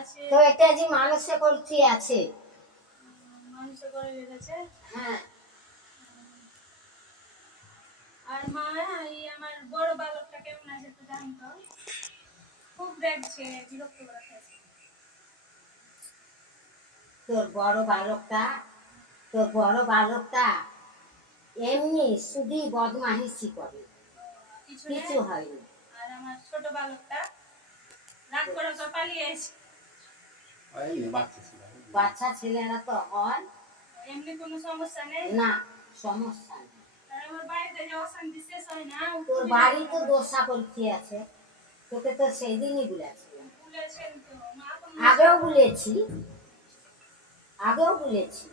আছে। তো এটা যে মানুষে করছি আছে? মানুষে করে রেখেছে। হ্যাঁ। আর মা এই আমার বড় বালকটা কেমন আছে তো জানতো। খুব দেখছে বিরক্ত করে ফেলছে। তোর বড় বালকটা তোর বড় বালকটা এমনি শুধুই বদমাহিসি করে। কিছু হয়নি। আর আমার ছোট বালকটা রাগ করে তো পালিয়ে এসে বাচ্চা ছেলেরা তো হয়। এমনি কোনো সমস্যা নেই? না সমস্যা নেই। আর আমার বাড়িতে যে অশান্তি শেষ হয় না তোর বাড়ি তো দোষা করতে আছে? তোকে তো সেই বলেছিলাম বলেছেন তো মা এখন আগেও বলেছি আগেও বলেছি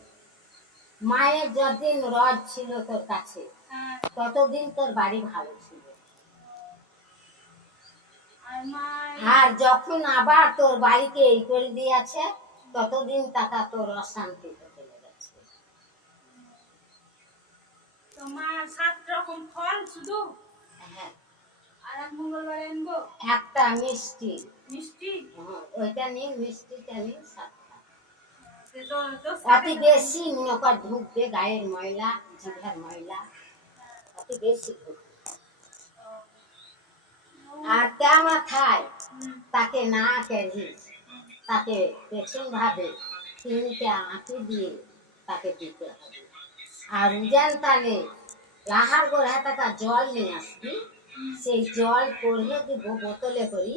মায়ের যতদিন রজ ছিল তোর কাছে হ্যাঁ, ততদিন তোর বাড়ি ভালো ছিল। আর মা আর যখন আবার তোর বাড়িকে এই করে দিয়েছে ততদিন টাকা তোর অশান্তিতে চলে গেছে তো সাত রকম ফল শুধু? হ্যাঁ। আর এক মঙ্গলবার আনব? একটা মিষ্টি। মিষ্টি? হ্যাঁ, ওইটা নিয়ে মিষ্টিটা নিয়ে সাতটা। অতি বেশি মনে কর ঢুকবে গায়ের ময়লা জিভার ময়লা। অতি বেশি ঢুকবে আর তা মাথায়। তাকে না কেড়িস তাকে পেছন ভাবে তিনটে আঁকি দিয়ে তাকে দিতে হবে। আর উজান তালে লাহার গোড়া টাকা জল নিয়ে আসবি। সেই জল পড়লে দিব বোতলে করি।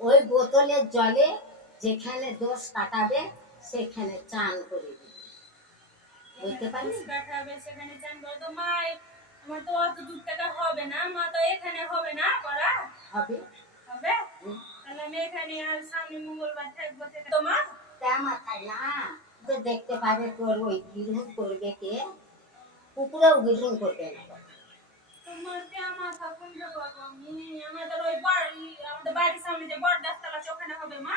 ওই বোতলের জলে যেখানে দোষ কাটাবে সেখানে চান করে। দিবি বুঝতে পারলি? কাটাবে সেখানে চান করে। তো মা আমার তো অত দূর থেকে হবে না। মা তো এখানে হবে না করা? হবে। আমি এখানে আর সামনে মঙ্গলবার থাকব থেকে তো মাথায় না। তো দেখতে পাবে তোর ওই গৃহণ করবে কে কুকুরেও গৃহণ করবে না তোমার আমার যাব আমাদের ওই আমাদের বাড়ির সামনে যে বড় গাছতলা আছে ওখানে হবে মা?